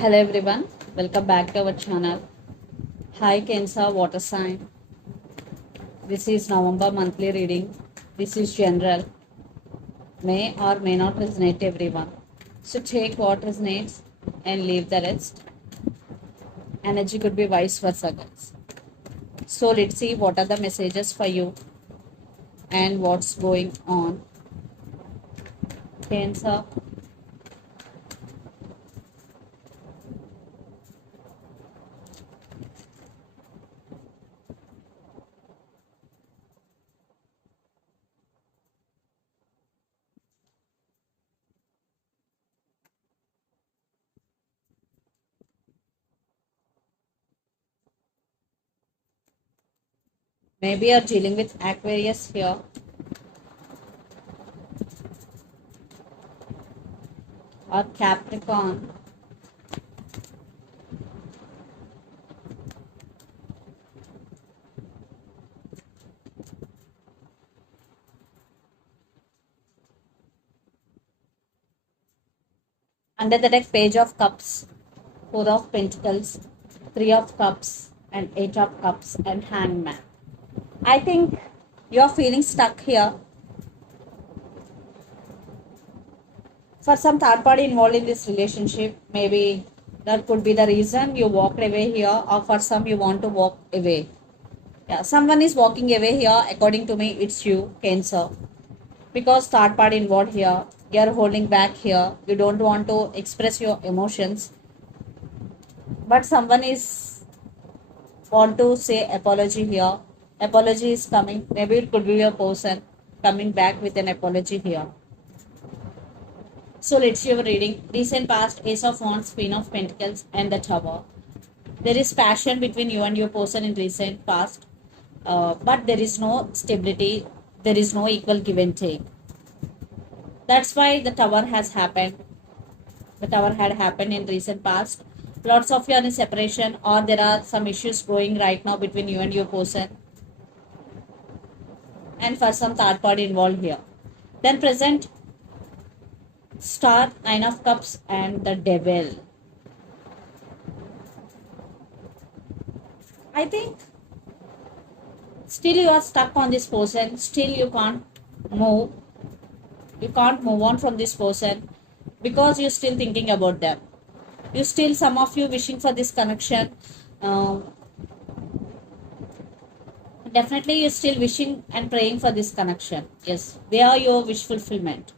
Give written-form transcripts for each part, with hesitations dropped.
Hello everyone, welcome back to our channel. Hi Cancer Water Sign. This is November monthly reading. This is general. May or may not resonate everyone. So take what resonates and leave the rest. Energy could be vice versa, guys. So let's see what are the messages for you and what's going on. Cancer. Maybe you're dealing with Aquarius here. Or Capricorn. Under the deck, Page of Cups, Four of Pentacles, Three of Cups, and Eight of Cups, and Hangman. I think you're feeling stuck here. For some third party involved in this relationship, maybe that could be the reason you walked away here, or for some, you want to walk away. Yeah, someone is walking away here. According to me, it's you, Cancer. Because third party involved here, you're holding back here. You don't want to express your emotions. But someone is want to say apology here. Apology is coming. Maybe it could be your person coming back with an apology here. So let's see your reading. Recent past, Ace of Wands, Queen of Pentacles, and the Tower. There is passion between you and your person in recent past, but there is no stability. There is no equal give and take. That's why the Tower has happened. The Tower had happened in recent past. Lots of you are in separation, or there are some issues going right now between you and your person, and for some third party involved here. Then present, Star, Nine of Cups, and the Devil. I think still you are stuck on this person. Still you can't move. You can't move on from this person because you're still thinking about them. You still, some of you wishing for this connection. Definitely you're still wishing and praying for this connection. Yes, they are your wish fulfillment.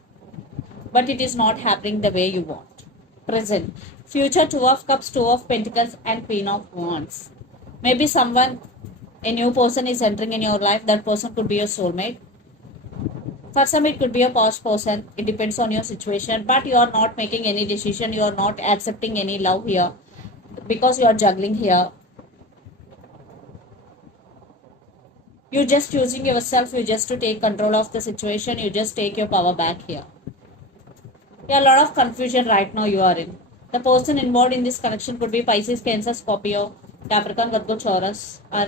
But it is not happening the way you want. Present. Future, Two of Cups, Two of Pentacles, and Queen of Wands. Maybe someone, a new person is entering in your life. That person could be your soulmate. For some, it could be a past person. It depends on your situation. But you are not making any decision. You are not accepting any love here because you are juggling here. You're just choosing yourself. You just to take control of the situation. You just take your power back here. Yeah, a lot of confusion right now you are in. The person involved in this connection could be Pisces, Cancer, Scorpio, Capricorn, Virgo, Taurus, or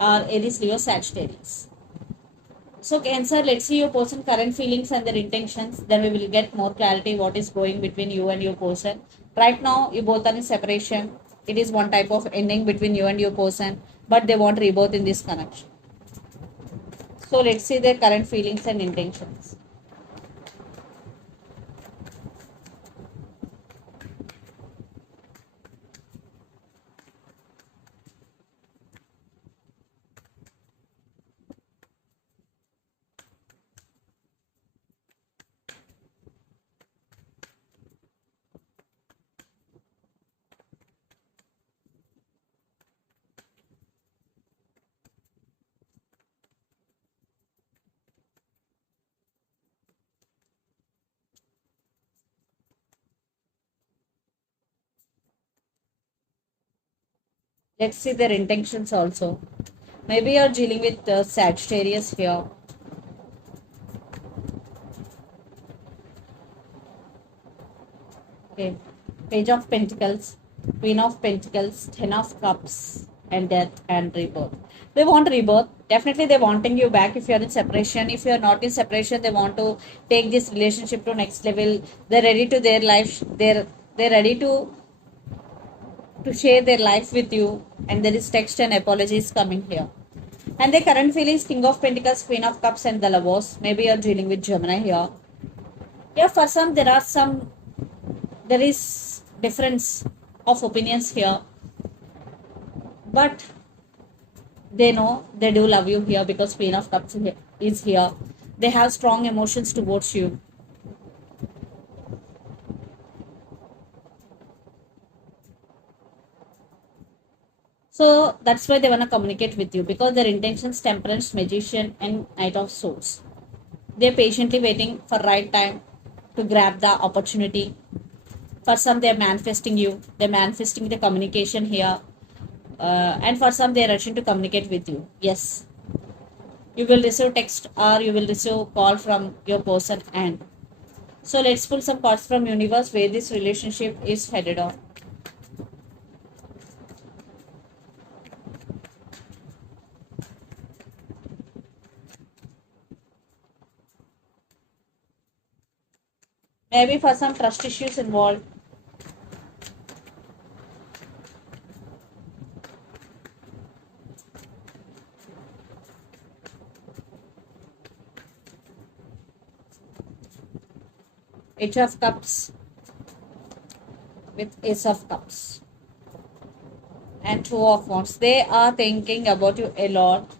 Aries, Leo, Sagittarius. So Cancer, let's see your person current feelings and their intentions. Then we will get more clarity what is going between you and your person. Right now, you both are in separation. It is one type of ending between you and your person, but they want rebirth in this connection. So let's see their current feelings and intentions. Let's see their intentions also. Maybe you're dealing with Sagittarius here. Okay. Page of Pentacles, Queen of Pentacles, Ten of Cups, and Death and Rebirth. They want rebirth. Definitely they're wanting you back if you're in separation. If you're not in separation, they want to take this relationship to next level. They're ready to their life. They're ready to to share their life with you, and there is text and apologies coming here. And the current feelings, King of Pentacles, Queen of Cups, and the Lovers. Maybe you're dealing with Gemini here. Yeah, for some there is difference of opinions here, but they know they do love you here because Queen of Cups is here. They have strong emotions towards you. So that's why they want to communicate with you, because their intentions, Temperance, Magician, and Knight of Swords. They're patiently waiting for right time to grab the opportunity. For some, they're manifesting you. They're manifesting the communication here. And for some, they're rushing to communicate with you. Yes. You will receive text or you will receive call from your person. And so let's pull some cards from universe where this relationship is headed on. Maybe for some trust issues involved. Eight of Cups with Ace of Cups and Two of Wands. They are thinking about you a lot,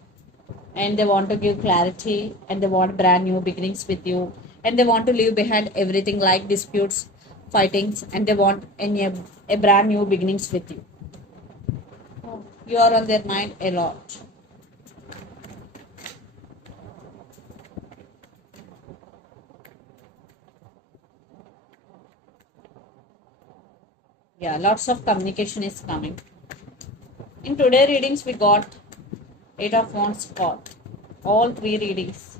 and they want to give clarity, and they want brand new beginnings with you, and they want to leave behind everything like disputes, fightings, and they want a brand new beginnings with you. You are on their mind a lot. Yeah, lots of communication is coming. In today readings, we got Eight of Wands card. All three readings.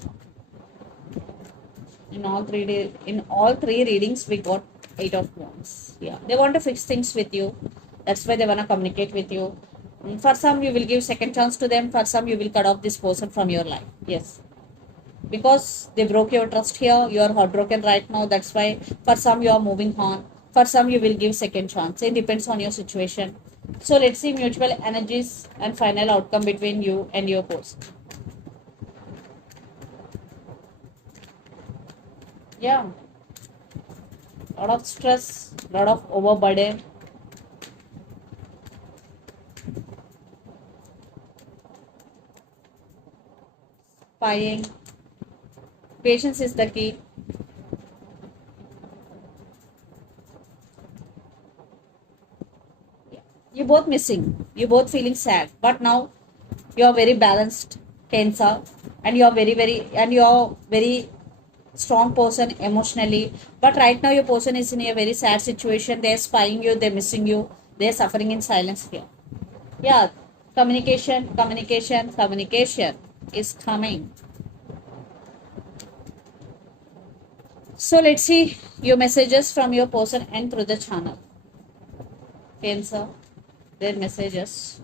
In all three readings, we got Eight of Wands. Yeah, they want to fix things with you. That's why they want to communicate with you. For some, you will give second chance to them. For some, you will cut off this person from your life. Yes, because they broke your trust here. You are heartbroken right now. That's why for some, you are moving on. For some, you will give second chance. It depends on your situation. So let's see mutual energies and final outcome between you and your person. Yeah, lot of stress, lot of overburden. Spying. Patience is the key. You both missing. You both feeling sad. But now you are very balanced, Cancer, and you are very strong person emotionally. But right now your person is in a very sad situation. They're spying you. They're missing you. They're suffering in silence here. Yeah, communication is coming. So let's see your messages from your person and through the channel. Cancer, their messages.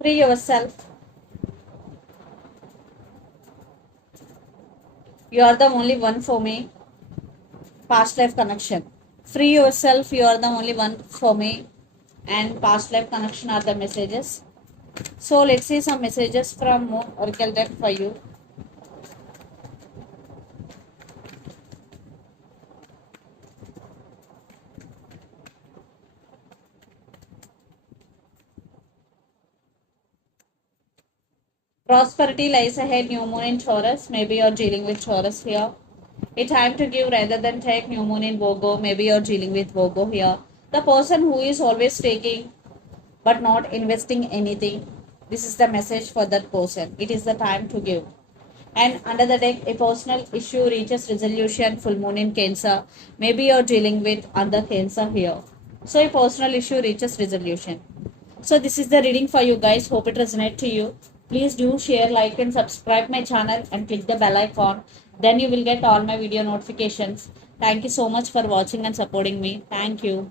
Free yourself. You are the only one for me. Past life connection. Free yourself. You are the only one for me. And past life connection are the messages. So let's see some messages from Moon Oracle deck for you. Prosperity lies ahead. New moon in Taurus. Maybe you're dealing with Taurus here. A time to give rather than take. New moon in Virgo. Maybe you're dealing with Virgo here. The person who is always taking but not investing anything. This is the message for that person. It is the time to give. And under the deck, a personal issue reaches resolution. Full moon in Cancer. Maybe you're dealing with under Cancer here. So a personal issue reaches resolution. So this is the reading for you guys. Hope it resonates to you. Please do share, like, and subscribe my channel and click the bell icon. Then you will get all my video notifications. Thank you so much for watching and supporting me. Thank you.